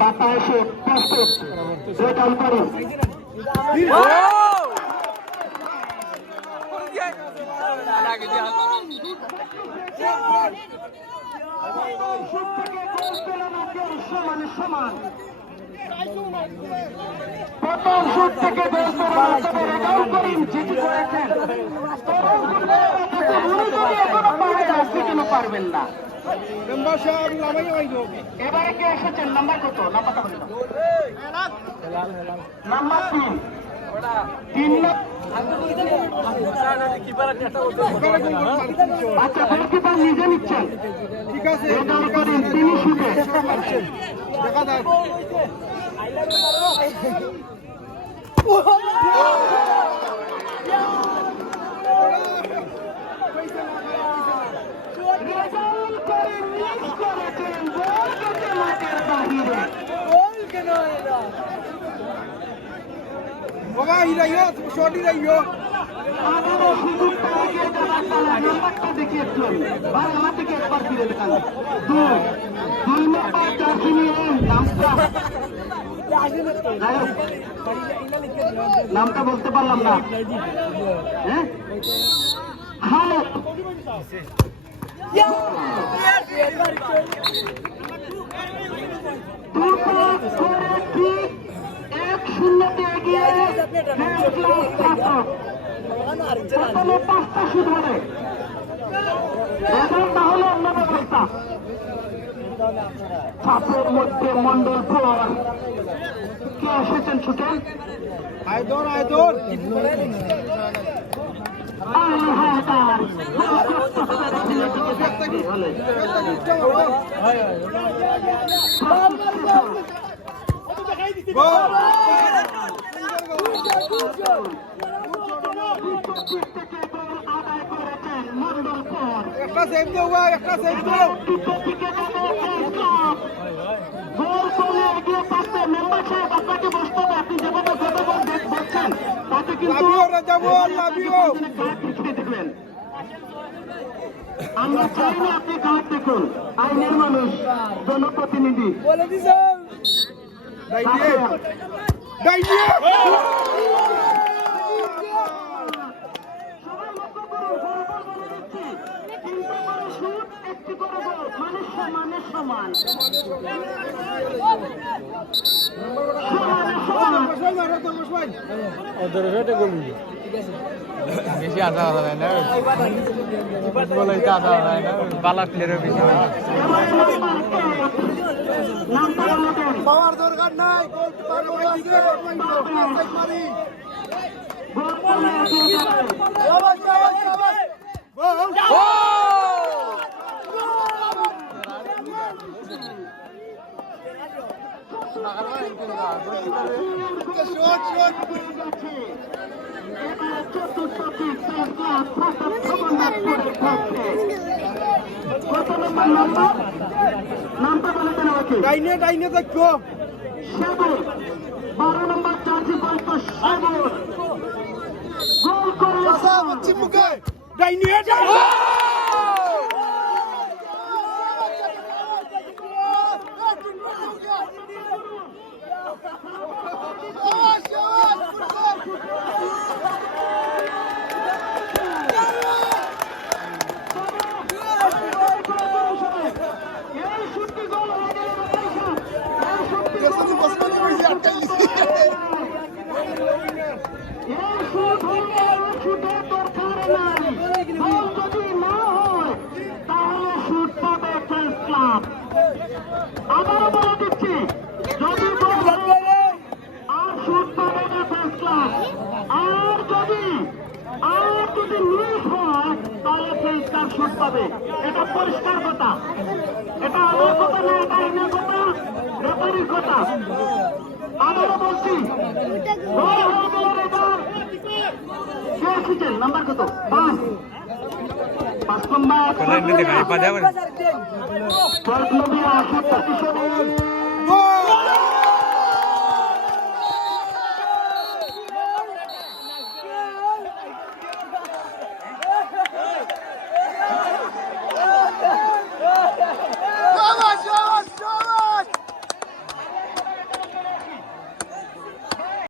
বাতা এসে প্রস্তুত ব্রেক আউট করে সমান প্রথম শুট থেকে পারবেন না। এবারে কে এসেছেন? নাম্বার কত? নাম্বারটা বলে দাও। নাম্বার 3 আচ্ছা, গোলকিপার নিজে নিচ্ছেন। ঠিক আছে, তিনি শুটে দেখা যায়। নামটা বলতে পারলাম না। হ্যাঁ, ছাপের মধ্যে মন্ডলপুর কে এসেছেন ছুটে? আয়দর একটা সেভ দেবো, একটা সেভ দেবো। গোল করে এগিয়ে পাচ্ছে মেম্বার সাহেব, আপনাকে বসতে হবে। আপনি যেভাবে দেখছেন তাতে কিন্তু দেবেন। আমরা চাই না আপনি কাজ দেখুন। আইনের মানুষ, জনপ্রতিনিধি বেশি আশা করা যায় না, বলাইতে আশা করা যায় না, বালা প্লেয়ারের বেশি পাওয়ার দরকার নাই। ডাইনে দেখো 12 নম্বর জার্সি গল্প গোল করে ডাইনে আবারও বলে দিচ্ছি, যদি মিস হয় তাহলে ফেন্সকার শুট পাবে। এটা পরিষ্কার কথা, এটা আমার কথা না, এটা আইনের কথা, রেফারির কথা। আবারও বলছি, কে এসেছেন? নাম্বার কত? 5 নম্বর।